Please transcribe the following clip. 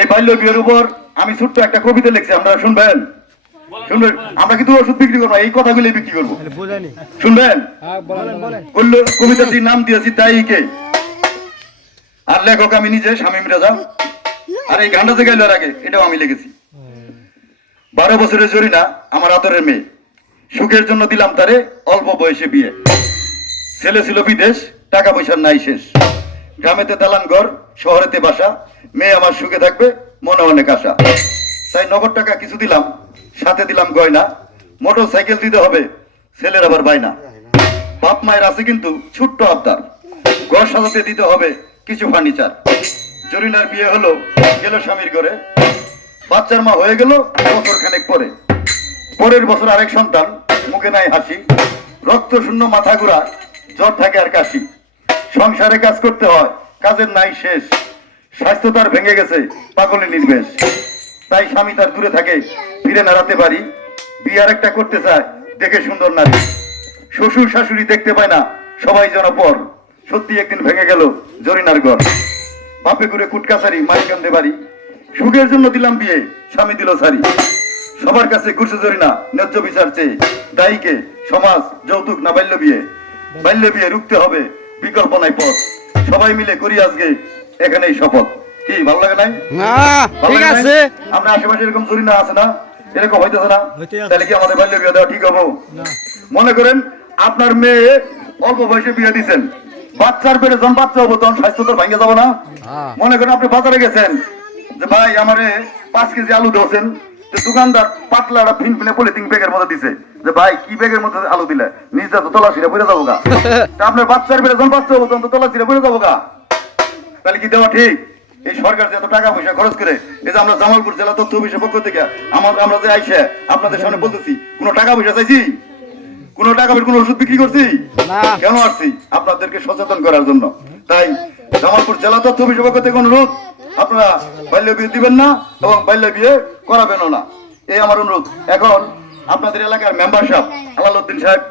এই বাল্য বিয়ের উপর আমি ছোট্ট একটা কবিতা লিখছি আপনারা শুনবেন? শুনবেন? আমরা কিন্তু ওষুধ বিক্রি করব না, এই কথাগুলি বিক্রি করব। শুনবেন? হ্যাঁ বলেন বলেন। কবিতাটির নাম দিয়েছি তাইকে। আর লেখক আমি নিজে শামীম রাজা। আর এই গানটা যে গাইলো আগে এটাও আমি লিখেছি। বারো বছরের জরিনা আমার আদরের মেয়ে। সুখের জন্য দিলাম তারে অল্প বয়সে বিয়ে। ছেলে ছিল বিদেশ টাকা পয়সার নাই শেষ। গ্রামেতে দালান ঘর শহরেতে বাসা। মেয়ে আমার সুখে থাকবে, মনে অনেক আশা। তাই নগদ টাকা কিছু দিলাম, সাথে দিলাম গয়না মোটর সাইকেল দিতে হবে, ছেলের আবার বাইনা বাপ মায়ের আছে কিন্তু ছোট্ট আবদার, ঘর সাজাতে দিতে হবে কিছু ফার্নিচার। জরিনার বিয়ে হলো, গেল স্বামীর ঘরে। বাচ্চার মা হয়ে গেল বছর খানেক পরে। পরের বছর আরেক সন্তান, মুখে নাই হাসি, রক্ত শূন্য মাথা ঘোরা, জ্বর থাকে আর কাশি। সংসারে কাজ করতে হয়, কাজের নাই শেষ। স্বাস্থ্য তার ভেঙে গেছে পাগলে নির্বেশ। তাই স্বামী তার দূরে থাকে, ফিরে নাড়াতে পারি। বিয়ে আর একটা করতে চায়, দেখে সুন্দর নারী। শ্বশুর শাশুড়ি দেখতে পায় না, সবাই যেন পর। সত্যি একদিন ভেঙে গেল জরিনার ঘর। বাপে করে কুটকাছারি মাই কান্দে বাড়ি। সুখের জন্য দিলাম বিয়ে, স্বামী দিল সারি সবার কাছে ঘুরছে জরিনা, ন্যায্য বিচার চেয়ে। দায়ীকে, সমাজ, যৌতুক না বাল্য বিয়ে। বাল্য বিয়ে রুখতে হবে, বিকল্প নাই পথ। সবাই মিলে করি আজকে এখানেই শপথ। কি ভালো লাগে নাই? না ঠিক আছে। আমরা আশেপাশে এরকম জরিনা আছে না? এরকম হইতেছে না? তাহলে কি আমাদের বাল্য বিয়ে দেওয়া ঠিক হব? মনে করেন আপনার মেয়ে অল্প বয়সে বিয়ে দিচ্ছেন বাচ্চার পেটে যখন বাচ্চা হব তখন স্বাস্থ্য তো ভেঙে যাব না? হ্যাঁ। মনে করেন আপনি বাজারে গেছেন যে ভাই আমারে পাঁচ কেজি আলু দিয়েছেন তো দোকানদার পাতলা একটা ফিন ফিনে পলিথিন ব্যাগের মধ্যে দিছে। যে ভাই কি ব্যাগের মধ্যে আলু দিলে? নিজটা তো তলা ছিঁড়ে পড়ে যাব গা। আপনার বাচ্চার পেটে যখন বাচ্চা হব তখন তো তলা ছিঁড়ে পড়ে যাব গা। তাহলে কি দেওয়া ঠিক? এই সরকার যে এত টাকা পয়সা খরচ করে এই যে আমরা জামালপুর জেলা তথ্য অফিসের পক্ষ থেকে আমার আমরা যে আইসে আপনাদের সামনে বলতেছি কোনো টাকা পয়সা চাইছি? কোনো টাকা পয়সা কোনো ওষুধ বিক্রি করছি? কেন আসছি? আপনাদেরকে সচেতন করার জন্য। তাই জামালপুর জেলা তথ্য অফিসের পক্ষ থেকে অনুরোধ আপনারা বাল্য বিয়ে দিবেন না এবং বাল্য বিয়ে করাবেনও না। এই আমার অনুরোধ। এখন আপনাদের এলাকার মেম্বার সাহেব আলালউদ্দিন সাহেব।